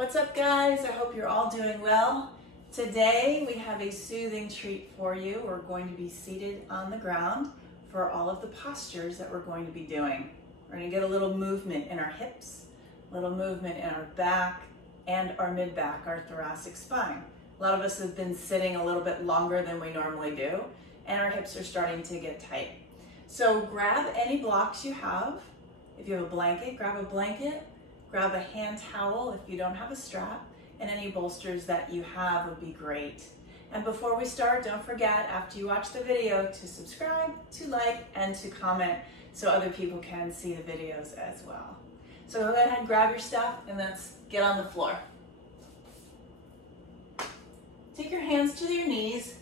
What's up, guys? I hope you're all doing well. Today we have a soothing treat for you. We're going to be seated on the ground for all of the postures that we're going to be doing. We're going to get a little movement in our hips, a little movement in our back and our mid-back, our thoracic spine. A lot of us have been sitting a little bit longer than we normally do, and our hips are starting to get tight. So grab any blocks you have. If you have a blanket, grab a blanket. Grab a hand towel if you don't have a strap, and any bolsters that you have would be great. And before we start, don't forget, after you watch the video, to subscribe, to like, and to comment so other people can see the videos as well. So go ahead and grab your stuff and let's get on the floor. Take your hands to your knees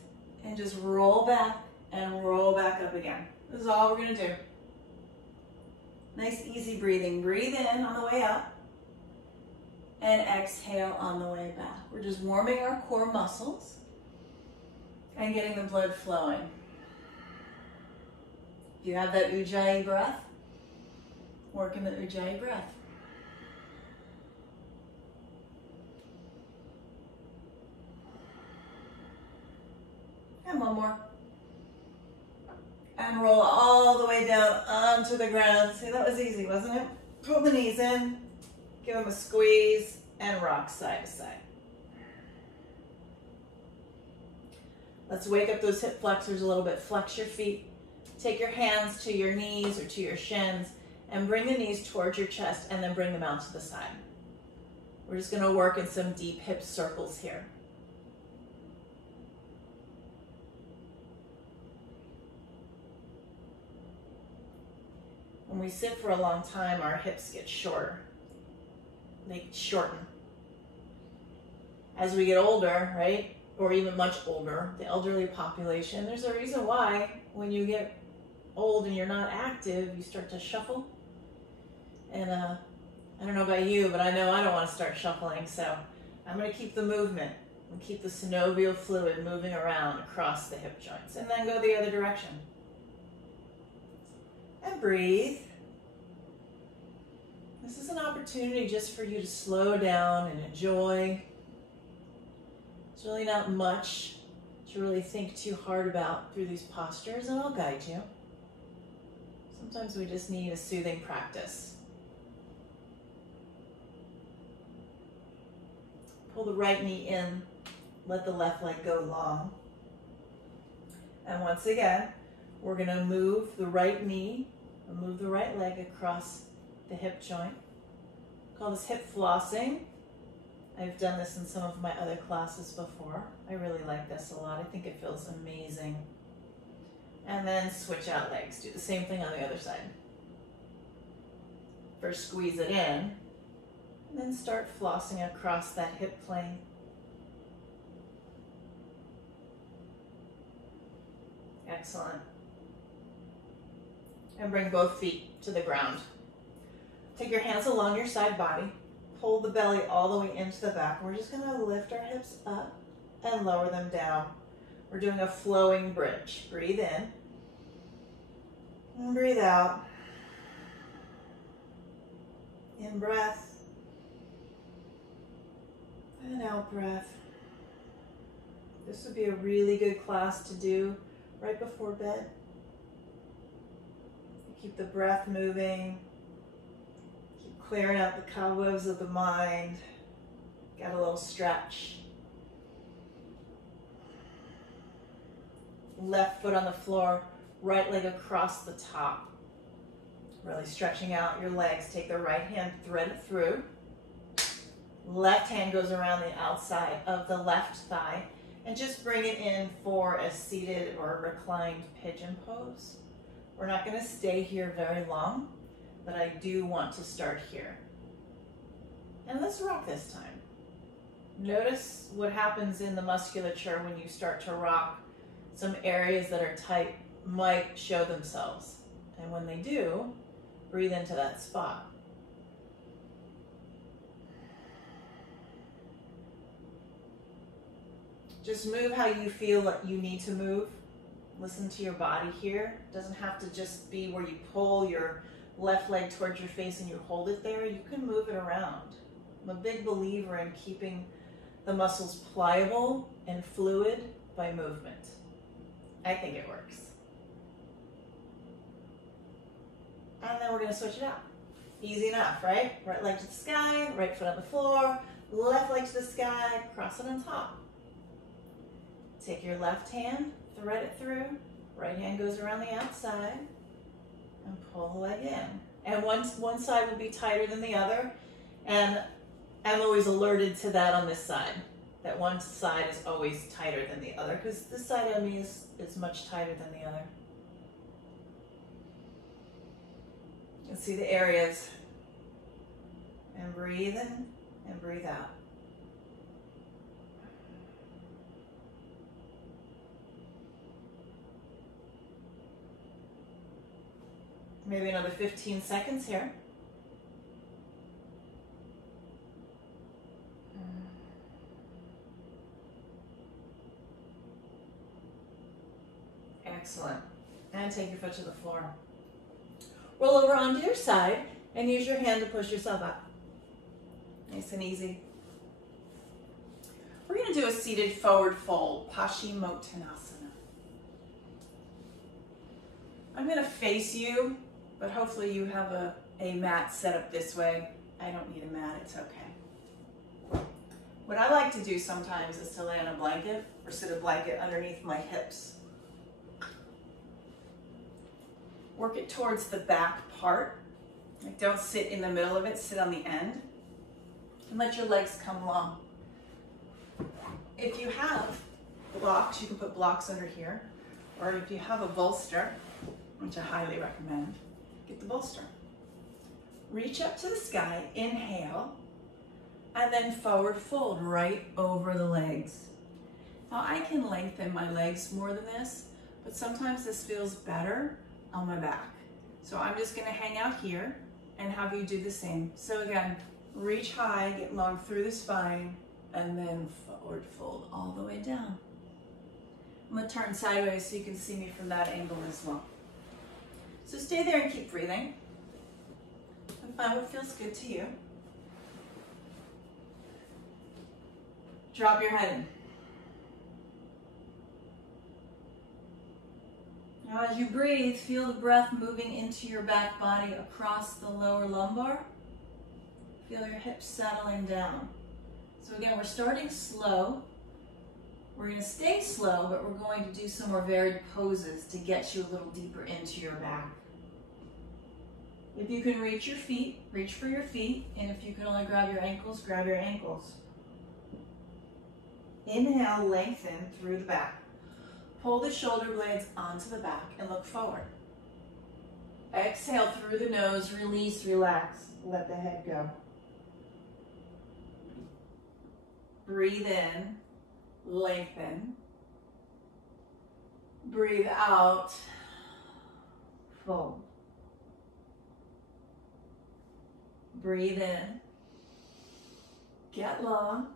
and just roll back and roll back up again. This is all we're gonna do. Nice easy breathing. Breathe in on the way up and exhale on the way back. We're just warming our core muscles and getting the blood flowing. If you have that Ujjayi breath, work in the Ujjayi breath. And one more. And roll all the way down onto the ground. See, that was easy, wasn't it? Pull the knees in, give them a squeeze, and rock side to side. Let's wake up those hip flexors a little bit. Flex your feet. Take your hands to your knees or to your shins and bring the knees towards your chest and then bring them out to the side. We're just gonna work in some deep hip circles here. When we sit for a long time, our hips get shorter. They shorten. As we get older, right, or even much older, the elderly population, there's a reason why when you get old and you're not active, you start to shuffle. And I don't know about you, but I know I don't want to start shuffling, so I'm going to keep the movement and keep the synovial fluid moving around across the hip joints, and then go the other direction. And breathe. This is an opportunity just for you to slow down and enjoy. It's really not much to really think too hard about through these postures, and I'll guide you. Sometimes we just need a soothing practice. Pull the right knee in, let the left leg go long. And once again, we're going to move the right knee, move the right leg across the hip joint. Call this hip flossing. I've done this in some of my other classes before. I really like this a lot. I think it feels amazing. And then switch out legs. Do the same thing on the other side. First squeeze it in, and then start flossing across that hip plane. Excellent. And bring both feet to the ground. Take your hands along your side body. Pull the belly all the way into the back. We're just going to lift our hips up and lower them down. We're doing a flowing bridge. Breathe in and breathe out. In breath and out breath. This would be a really good class to do right before bed. Keep the breath moving. Keep clearing out the cobwebs of the mind. Get a little stretch. Left foot on the floor, right leg across the top. Really stretching out your legs. Take the right hand, thread it through. Left hand goes around the outside of the left thigh, and just bring it in for a seated or reclined pigeon pose. We're not going to stay here very long, but I do want to start here. And let's rock this time. Notice what happens in the musculature when you start to rock. Some areas that are tight might show themselves. And when they do, breathe into that spot. Just move how you feel that you need to move. Listen to your body here. It doesn't have to just be where you pull your left leg towards your face and you hold it there. You can move it around. I'm a big believer in keeping the muscles pliable and fluid by movement. I think it works. And then we're going to switch it out. Easy enough, right? Right leg to the sky, right foot on the floor, left leg to the sky, cross it on top. Take your left hand, thread it through, right hand goes around the outside, and pull the leg in. And one side will be tighter than the other, and I'm always alerted to that on this side, that one side is always tighter than the other, because this side of me is much tighter than the other. You can see the areas, and breathe in and breathe out. Maybe another 15 seconds here. Excellent. And take your foot to the floor. Roll over onto your side and use your hand to push yourself up. Nice and easy. We're going to do a seated forward fold, Paschimottanasana. I'm going to face you, but hopefully you have a mat set up this way. I don't need a mat, it's okay. What I like to do sometimes is to lay on a blanket or sit a blanket underneath my hips. Work it towards the back part. Like, don't sit in the middle of it, sit on the end. And let your legs come long. If you have blocks, you can put blocks under here. Or if you have a bolster, which I highly recommend, get the bolster. Reach up to the sky, inhale, and then forward fold right over the legs. Now I can lengthen my legs more than this, but sometimes this feels better on my back. So I'm just gonna hang out here and have you do the same. So again, reach high, get long through the spine, and then forward fold all the way down. I'm gonna turn sideways so you can see me from that angle as well. So stay there and keep breathing. And find what feels good to you. Drop your head in. Now as you breathe, feel the breath moving into your back body across the lower lumbar. Feel your hips settling down. So again, we're starting slow. We're going to stay slow, but we're going to do some more varied poses to get you a little deeper into your back. If you can reach your feet, reach for your feet. And if you can only grab your ankles, grab your ankles. Inhale, lengthen through the back. Pull the shoulder blades onto the back and look forward. Exhale through the nose, release, relax, let the head go. Breathe in, lengthen. Breathe out, fold. Breathe in, get long.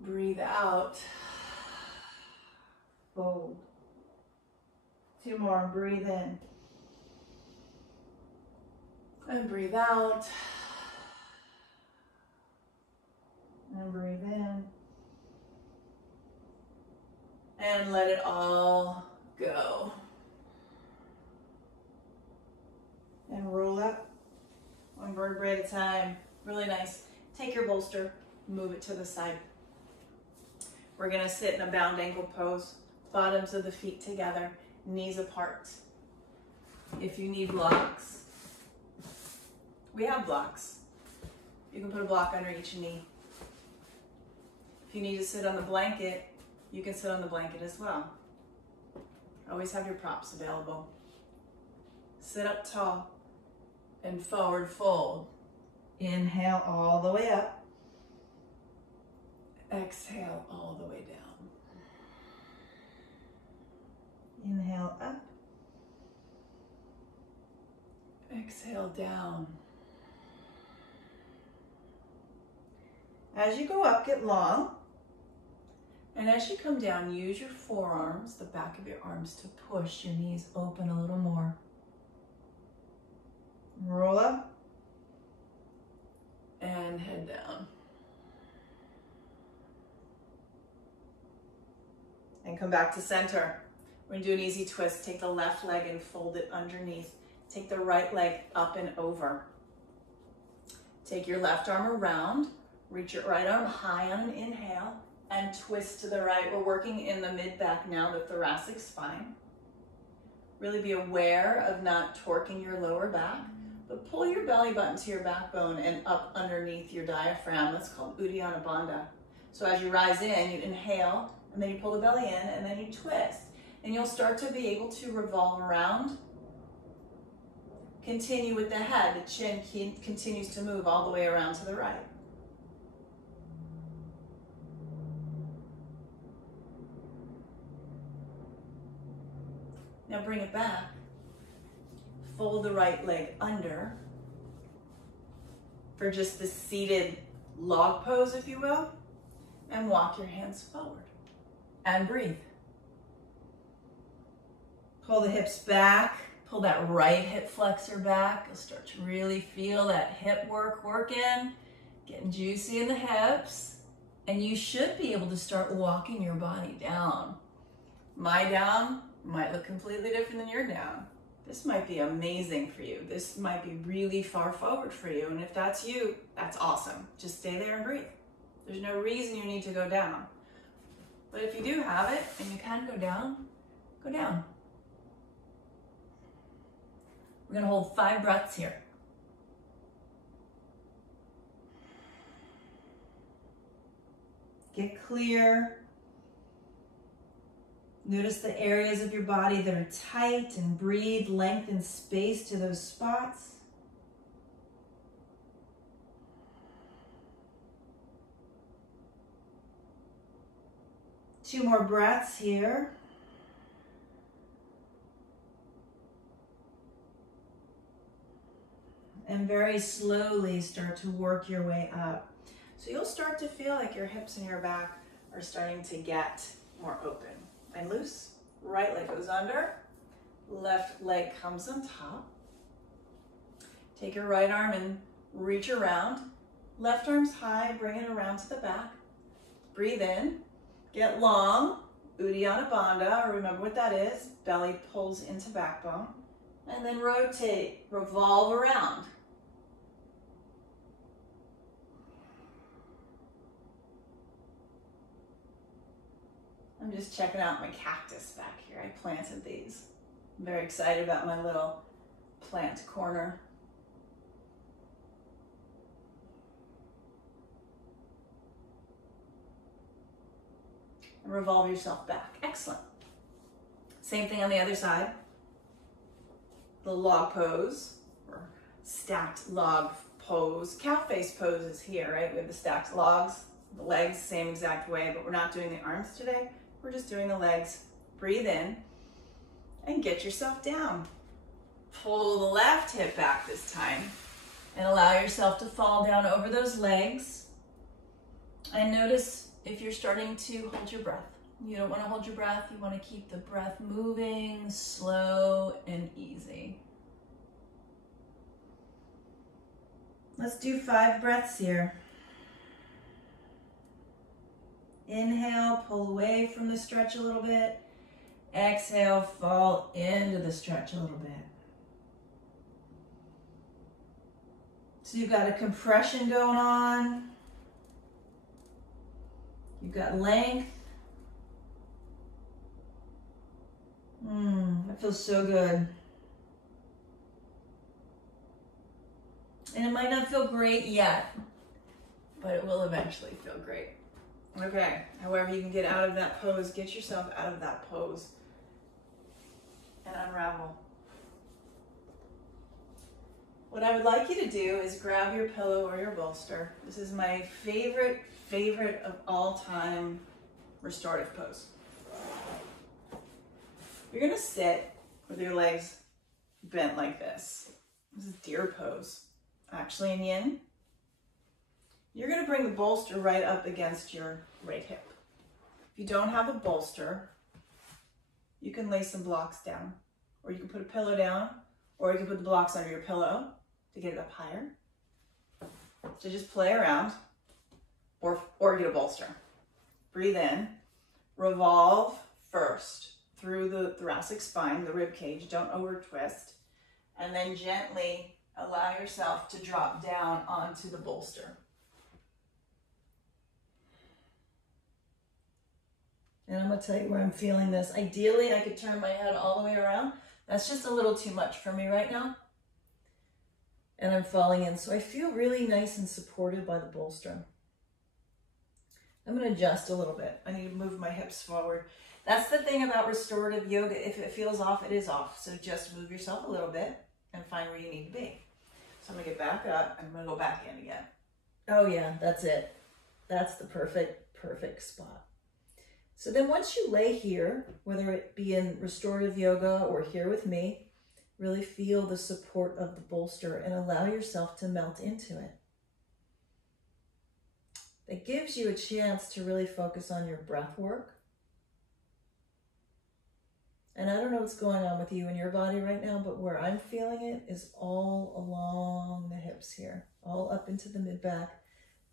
Breathe out, fold. Two more, breathe in. And breathe out. And breathe in. And let it all go. And roll up, one vertebrae at a time. Really nice. Take your bolster, move it to the side. We're gonna sit in a bound ankle pose, bottoms of the feet together, knees apart. If you need blocks, we have blocks. You can put a block under each knee. If you need to sit on the blanket, you can sit on the blanket as well. Always have your props available. Sit up tall and forward fold. Inhale all the way up. Exhale all the way down. Inhale up. Exhale down. As you go up, get long. And as you come down, use your forearms, the back of your arms, to push your knees open a little more. Roll up. And head down. and come back to center. We're gonna do an easy twist. Take the left leg and fold it underneath. Take the right leg up and over. Take your left arm around, reach your right arm high on an inhale, and twist to the right. We're working in the mid-back now, the thoracic spine. Really be aware of not torquing your lower back, but pull your belly button to your backbone and up underneath your diaphragm. That's called Uddiyana Bandha. So as you rise in, you inhale, and then you pull the belly in, and then you twist. And you'll start to be able to revolve around. Continue with the head. The chin continues to move all the way around to the right. Now bring it back. Fold the right leg under for just the seated log pose, if you will, and walk your hands forward. And breathe. Pull the hips back. Pull that right hip flexor back. You'll start to really feel that hip work working, getting juicy in the hips. And you should be able to start walking your body down. My down might look completely different than your down. This might be amazing for you. This might be really far forward for you. And if that's you, that's awesome. Just stay there and breathe. There's no reason you need to go down. But if you do have it and you can go down, go down. We're gonna hold 5 breaths here. Get clear. Notice the areas of your body that are tight and breathe length and space to those spots. Two more breaths here. And very slowly start to work your way up. So you'll start to feel like your hips and your back are starting to get more open and loose. Right leg goes under, left leg comes on top. Take your right arm and reach around. Left arm's high, bring it around to the back. Breathe in, get long, Uddiyana Bandha, or remember what that is. Belly pulls into backbone. And then rotate, revolve around. I'm just checking out my cactus back here. I planted these. I'm very excited about my little plant corner. And revolve yourself back. Excellent. Same thing on the other side. The log pose, or stacked log pose. Cow face pose is here, right? We have the stacked logs, the legs, same exact way, but we're not doing the arms today. We're just doing the legs. Breathe in and get yourself down. Pull the left hip back this time and allow yourself to fall down over those legs. And notice if you're starting to hold your breath. You don't want to hold your breath. You want to keep the breath moving, slow and easy. Let's do 5 breaths here. Inhale, pull away from the stretch a little bit. Exhale, fall into the stretch a little bit. So you've got a compression going on. You've got length. That feels so good. And it might not feel great yet, but it will eventually feel great. Okay, however you can get out of that pose, get yourself out of that pose and unravel. What I would like you to do is grab your pillow or your bolster. This is my favorite of all time restorative pose. You're gonna sit with your legs bent like this. This is deer pose, actually in yin. You're gonna bring the bolster right up against your right hip. If you don't have a bolster, you can lay some blocks down, or you can put a pillow down, or you can put the blocks under your pillow to get it up higher. So just play around, or get a bolster. Breathe in, revolve first through the thoracic spine, the rib cage. Don't over twist. And then gently allow yourself to drop down onto the bolster. And I'm going to tell you where I'm feeling this. Ideally, I could turn my head all the way around. That's just a little too much for me right now. And I'm falling in. So I feel really nice and supported by the bolster. I'm going to adjust a little bit. I need to move my hips forward. That's the thing about restorative yoga. If it feels off, it is off. So just move yourself a little bit and find where you need to be. So I'm going to get back up and I'm going to go back in again. Oh yeah, that's it. That's the perfect spot. So then once you lay here, whether it be in restorative yoga or here with me, really feel the support of the bolster and allow yourself to melt into it. It gives you a chance to really focus on your breath work. And I don't know what's going on with you in your body right now, but where I'm feeling it is all along the hips here, all up into the mid-back.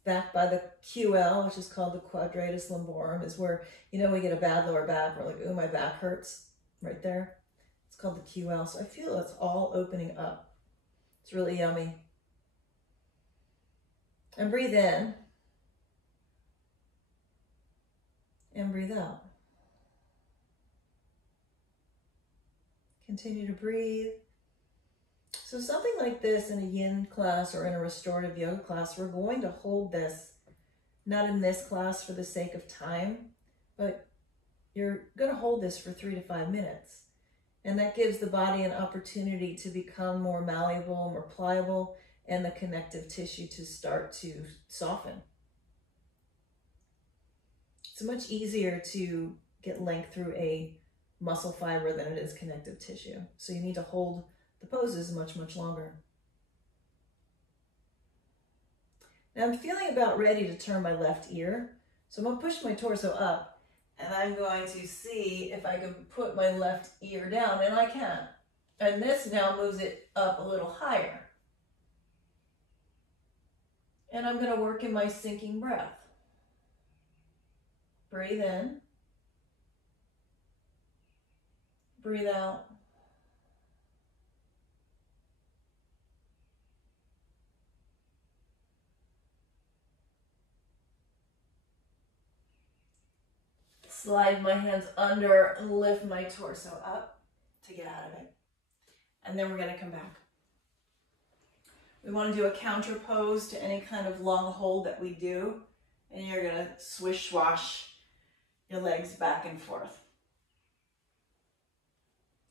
Back by the QL, which is called the quadratus lumborum, is where, you know, we get a bad lower back. We're like, ooh, my back hurts right there. It's called the QL. So I feel it's all opening up. It's really yummy. And breathe in. And breathe out. Continue to breathe. So something like this in a yin class or in a restorative yoga class, we're going to hold this, not in this class for the sake of time, but you're going to hold this for 3 to 5 minutes. And that gives the body an opportunity to become more malleable, more pliable, and the connective tissue to start to soften. It's much easier to get length through a muscle fiber than it is connective tissue. So you need to hold the poses much longer. Now I'm feeling about ready to turn my left ear. So I'm going to push my torso up and I'm going to see if I can put my left ear down, and I can. And this now moves it up a little higher. And I'm going to work in my sinking breath. Breathe in. Breathe out. Slide my hands under and lift my torso up to get out of it. And then we're going to come back. We want to do a counter pose to any kind of long hold that we do. And you're going to swish swash your legs back and forth.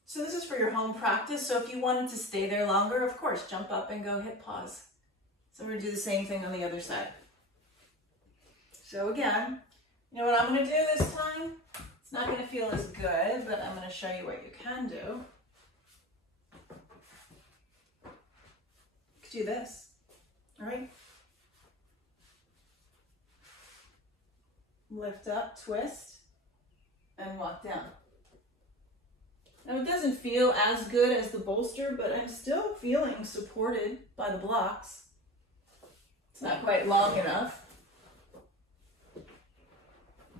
So this is for your home practice. So if you wanted to stay there longer, of course, jump up and go hit pause. So we're going to do the same thing on the other side. So again, you know what I'm going to do this time? It's not going to feel as good, but I'm going to show you what you can do. You could do this, all right? Lift up, twist, and walk down. Now it doesn't feel as good as the bolster, but I'm still feeling supported by the blocks. It's not quite long enough.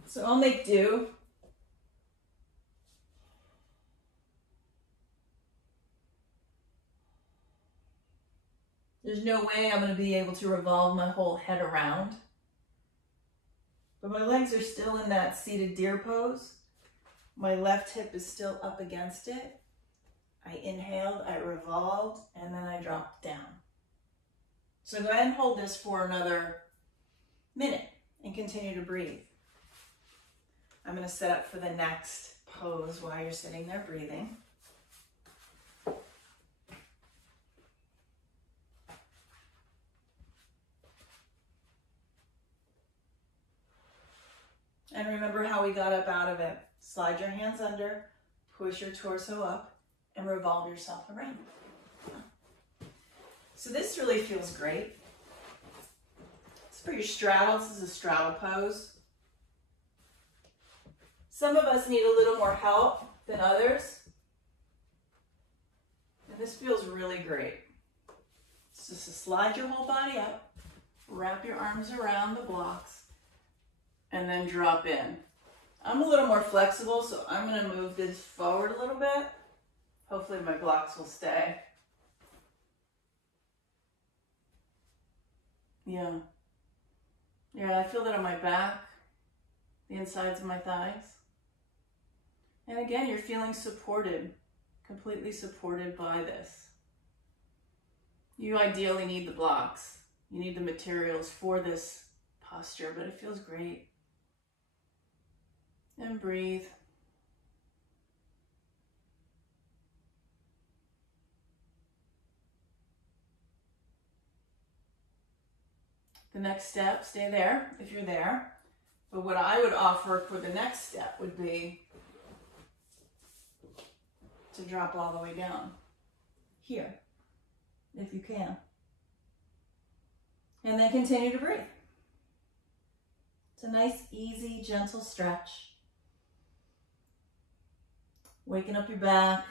So I'll make do. There's no way I'm going to be able to revolve my whole head around. But my legs are still in that seated deer pose. My left hip is still up against it. I inhaled, I revolved, and then I dropped down. So go ahead and hold this for another minute and continue to breathe. I'm going to set up for the next pose while you're sitting there breathing. And remember how we got up out of it. Slide your hands under, push your torso up, and revolve yourself around. So this really feels great. It's for your straddle. This is a straddle pose. Some of us need a little more help than others. And this feels really great. It's just to slide your whole body up, wrap your arms around the blocks, and then drop in. I'm a little more flexible, so I'm going to move this forward a little bit. Hopefully my blocks will stay. Yeah. Yeah, I feel that on my back, the insides of my thighs. And again, you're feeling supported, completely supported by this. You ideally need the blocks. You need the materials for this posture, but it feels great. And breathe. The next step, stay there if you're there. But what I would offer for the next step would be to drop all the way down here, if you can. And then continue to breathe. It's a nice, easy, gentle stretch. Waking up your back.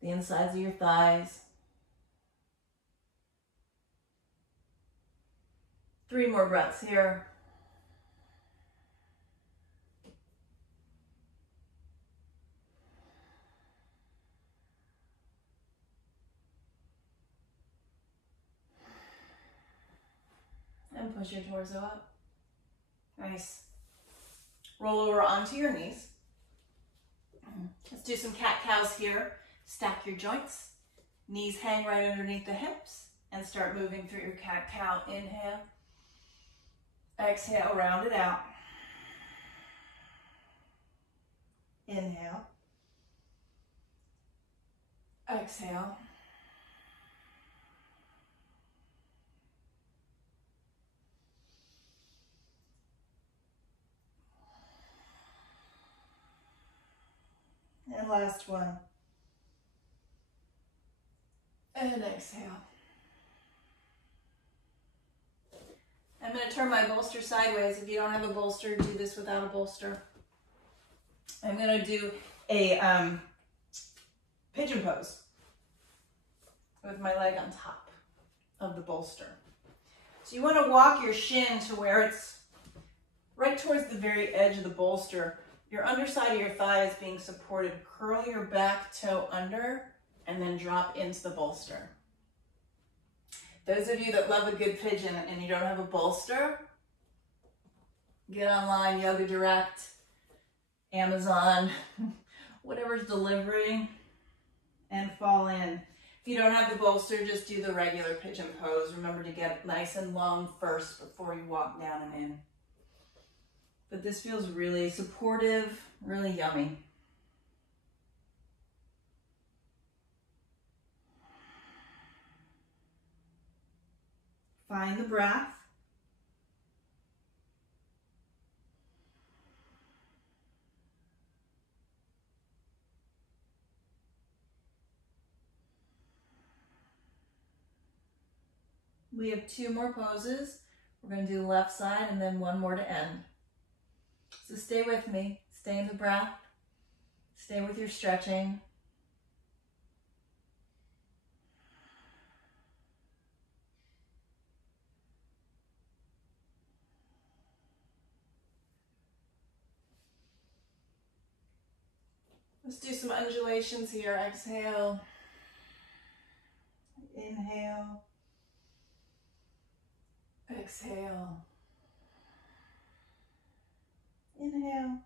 The insides of your thighs. 3 more breaths here. And push your torso up. Nice. Roll over onto your knees. Let's do some cat-cows here. Stack your joints. Knees hang right underneath the hips. And start moving through your cat-cow. Inhale. Exhale, round it out. Inhale. Exhale. And last one. And exhale. I'm going to turn my bolster sideways. If you don't have a bolster, do this without a bolster. I'm going to do a pigeon pose with my leg on top of the bolster. So you want to walk your shin to where it's right towards the very edge of the bolster. Your underside of your thigh is being supported. Curl your back toe under and then drop into the bolster. Those of you that love a good pigeon and you don't have a bolster, get online, Yoga Direct, Amazon, whatever's delivering, and fall in. If you don't have the bolster, just do the regular pigeon pose. Remember to get nice and long first before you walk down and in. But this feels really supportive, really yummy. Find the breath. We have 2 more poses. We're going to do the left side and then 1 more to end. So stay with me. Stay in the breath. Stay with your stretching. Let's do some undulations here. Exhale. Inhale. Exhale. Inhale.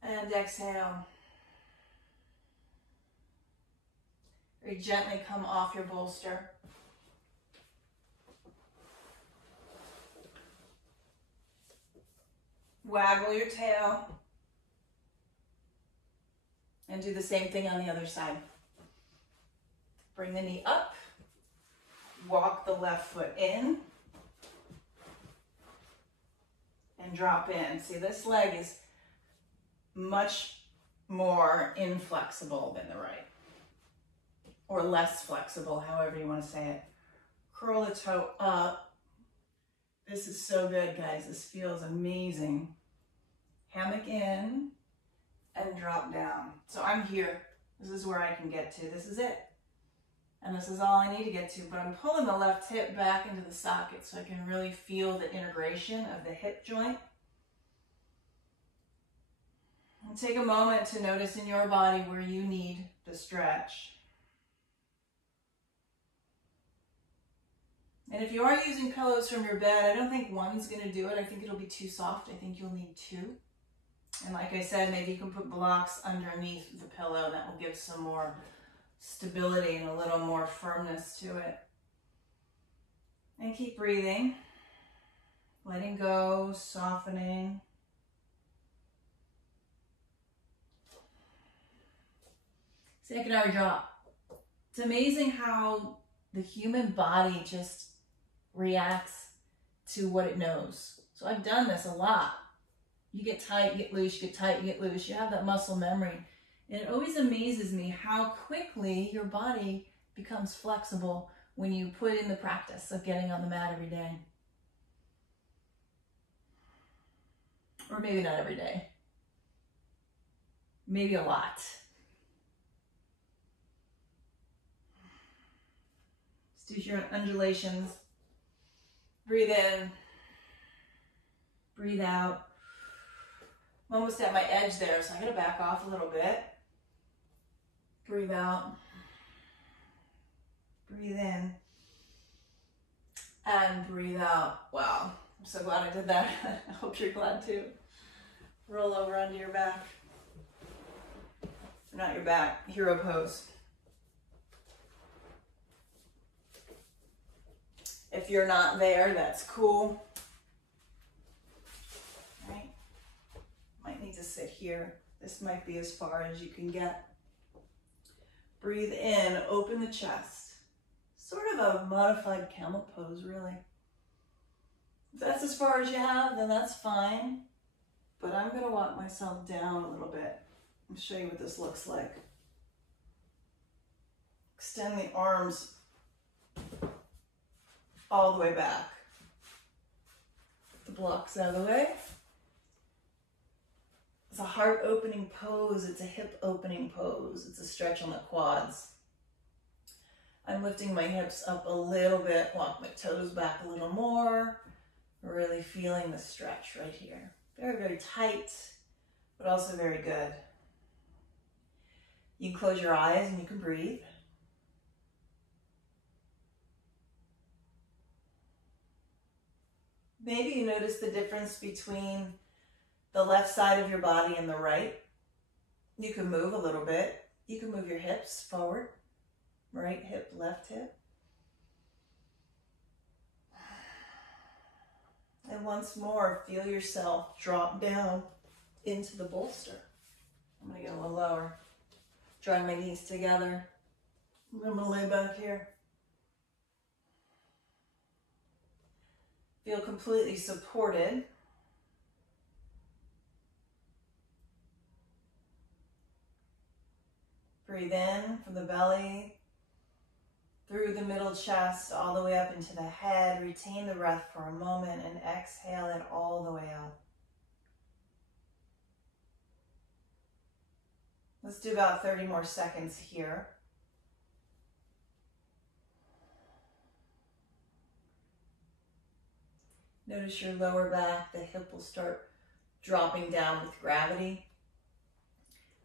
And exhale. Very gently come off your bolster. Waggle your tail. And do the same thing on the other side. Bring the knee up. Walk the left foot in. And drop in. See, this leg is much more inflexible than the right. Or less flexible, however you want to say it. Curl the toe up. This is so good, guys. This feels amazing. Hammock in. And drop down. So I'm here. This is where I can get to. This is it. And this is all I need to get to, but I'm pulling the left hip back into the socket so I can really feel the integration of the hip joint. And take a moment to notice in your body where you need the stretch. And if you are using pillows from your bed, I don't think one's going to do it. I think it'll be too soft. I think you'll need two. And like I said, maybe you can put blocks underneath the pillow, and that will give some more stability and a little more firmness to it. And keep breathing, letting go, softening. Secondary drop. It's amazing how the human body just reacts to what it knows. So I've done this a lot. You get tight, you get loose, you get tight, you get loose. You have that muscle memory. And it always amazes me how quickly your body becomes flexible when you put in the practice of getting on the mat every day. Or maybe not every day. Maybe a lot. Let's do your undulations. Breathe in. Breathe out. I'm almost at my edge there, so I'm going to back off a little bit. Breathe out. Breathe in. And breathe out. Wow, I'm so glad I did that. I hope you're glad too. Roll over onto your back. Not your back, hero pose. If you're not there, that's cool. Right? Might need to sit here. This might be as far as you can get. Breathe in, open the chest. Sort of a modified camel pose, really. If that's as far as you have, then that's fine. But I'm going to walk myself down a little bit and show you what this looks like. Extend the arms all the way back. The blocks out of the way. It's a heart opening pose. It's a hip opening pose. It's a stretch on the quads. I'm lifting my hips up a little bit, walk my toes back a little more. Really feeling the stretch right here. Very, very tight, but also very good. You can close your eyes and you can breathe. Maybe you notice the difference between the left side of your body and the right. You can move a little bit. You can move your hips forward. Right hip, left hip. And once more, feel yourself drop down into the bolster. I'm going to get a little lower. Drawing my knees together. I'm going to lay back here. Feel completely supported. Breathe in from the belly, through the middle chest, all the way up into the head. Retain the breath for a moment and exhale it all the way out. Let's do about 30 more seconds here. Notice your lower back, the hip will start dropping down with gravity.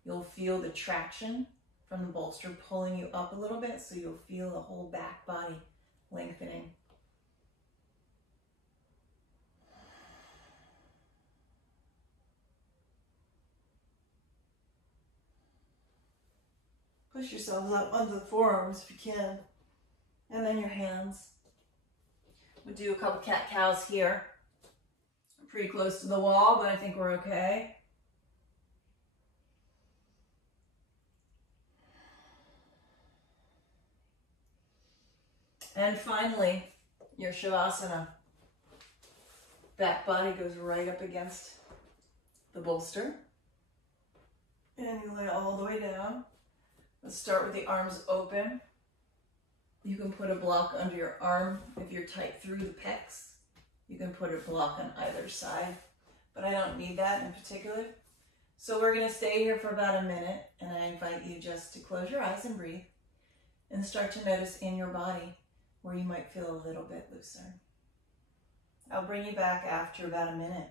You'll feel the traction from the bolster pulling you up a little bit, so you'll feel the whole back body lengthening. Push yourselves up onto the forearms if you can, and then your hands. We'll do a couple cat-cows here. We're pretty close to the wall, but I think we're okay. And finally, your Shavasana. Back body goes right up against the bolster. And you lay all the way down. Let's start with the arms open. You can put a block under your arm if you're tight through the pecs. You can put a block on either side, but I don't need that in particular. So we're going to stay here for about a minute, and I invite you just to close your eyes and breathe. And start to notice in your body where you might feel a little bit looser. I'll bring you back after about a minute.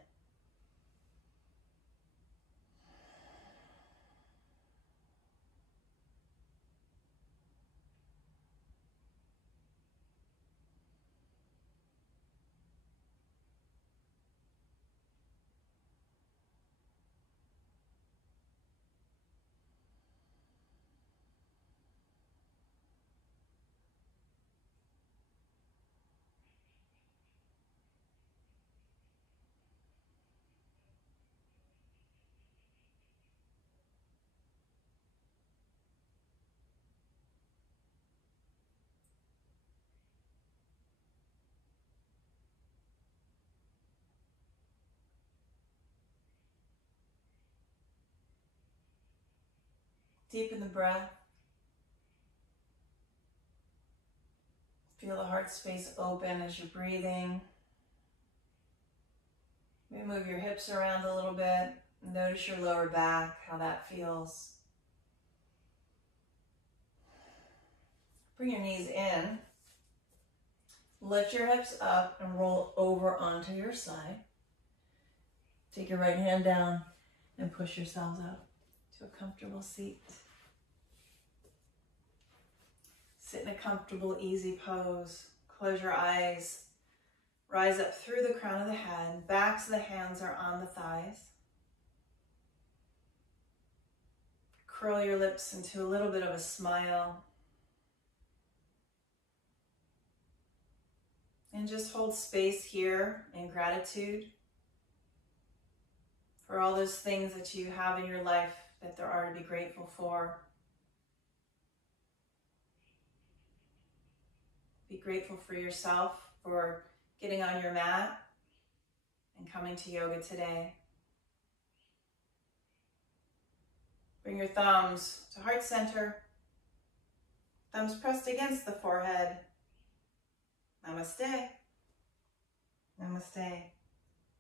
Deepen the breath. Feel the heart space open as you're breathing. Maybe move your hips around a little bit. Notice your lower back, how that feels. Bring your knees in. Lift your hips up and roll over onto your side. Take your right hand down and push yourselves up to a comfortable seat. Sit in a comfortable, easy pose. Close your eyes. Rise up through the crown of the head. Backs of the hands are on the thighs. Curl your lips into a little bit of a smile. And just hold space here in gratitude for all those things that you have in your life that there are to be grateful for. Be grateful for yourself for getting on your mat and coming to yoga today. Bring your thumbs to heart center. Thumbs pressed against the forehead. Namaste. Namaste.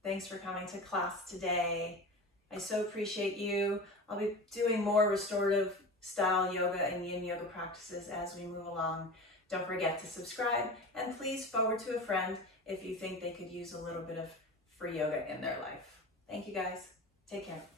Thanks for coming to class today. I so appreciate you. I'll be doing more restorative style yoga and yin yoga practices as we move along. Don't forget to subscribe and please forward to a friend if you think they could use a little bit of free yoga in their life. Thank you guys. Take care.